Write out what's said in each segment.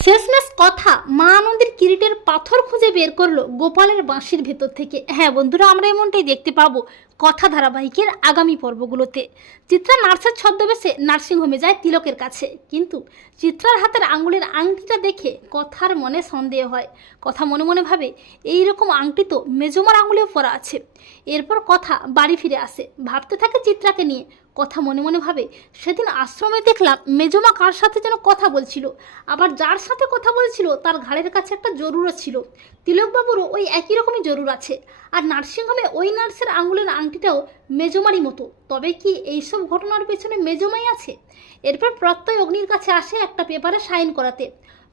শেষমেশ কথা, মা আনন্দের কিরিটের পাথর খুঁজে বের করল গোপালের বাঁশির ভেতর থেকে। হ্যাঁ বন্ধুরা, আমরা এমনটাই দেখতে পাবো কথা ধারাবাহিকের আগামী পর্বগুলোতে। চিত্রা নার্সের ছদ্মবেশে নার্সিংহোমে যায় তিলকের কাছে। কিন্তু চিত্রার হাতের আঙুলের আংটিটা দেখে কথার মনে সন্দেহ হয়। কথা মনে মনে ভাবে এই রকম আংটি তো মেজমার আঙুলেও পরা আছে। এরপর কথা বাড়ি ফিরে আসে। ভাবতে থাকে চিত্রাকে নিয়ে কথা মনে মনে ভাবে, সেদিন আশ্রমে দেখলাম মেজমা কার সাথে যেন কথা বলছিল। আবার যার সাথে কথা বলছিল তার ঘাড়ের কাছে একটা জরুরও ছিল। তিলকবাবুরও ওই একই রকমই জরুর আছে। আর নার্সিংহোমে ওই নার্সের আঙুলের আংটিটাও মেজমারই মতো। তবে কি এইসব ঘটনার পেছনে মেজমাই আছে? এরপর প্রত্যয় অগ্নির কাছে আসে একটা পেপারে সাইন করাতে।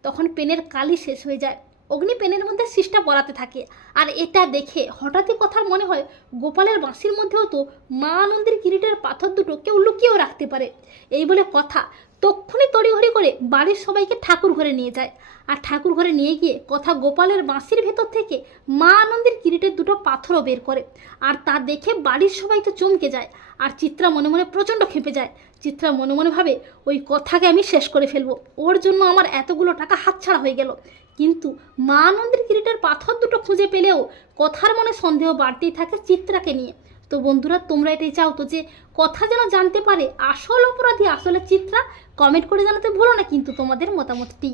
তখন পেনের কালি শেষ হয়ে যায়। অগ্নি পেনের মধ্যে সৃষ্টা পড়াতে থাকে। আর এটা দেখে হঠাৎই কথার মনে হয়, গোপালের বাঁশির মধ্যেও তো মা আনন্দের কিরিটের পাথর দুটো কেউ লুকিয়েও রাখতে পারে। এই বলে কথা তক্ষুনি তড়িঘড়ি করে বাড়ির সবাইকে ঠাকুর ঘরে নিয়ে যায়। আর ঠাকুর ঘরে নিয়ে গিয়ে কথা গোপালের বাঁশির ভেতর থেকে মা আনন্দের কিরিটের দুটো পাথরও বের করে। আর তা দেখে বাড়ির সবাই তো চমকে যায়। আর চিত্রা মনে মনে প্রচণ্ড খেপে যায়। চিত্রা মনে মনে ভাবে, ওই কথাকে আমি শেষ করে ফেলব। ওর জন্য আমার এতগুলো টাকা হাতছাড়া হয়ে গেল। কিন্তু মা আনন্দের কিরিটের পাথর দুটো খুঁজে পেলেও কথার মনে সন্দেহ বাড়তেই থাকে চিত্রাকে নিয়ে। তো বন্ধুরা, তোমরা এটাই চাও তো যে, কথা যেন জানতে পারে আসল অপরাধী আসলে চিত্রা কমেন্ট করে জানাতে ভুলো না কিন্তু তোমাদের মতামতটি।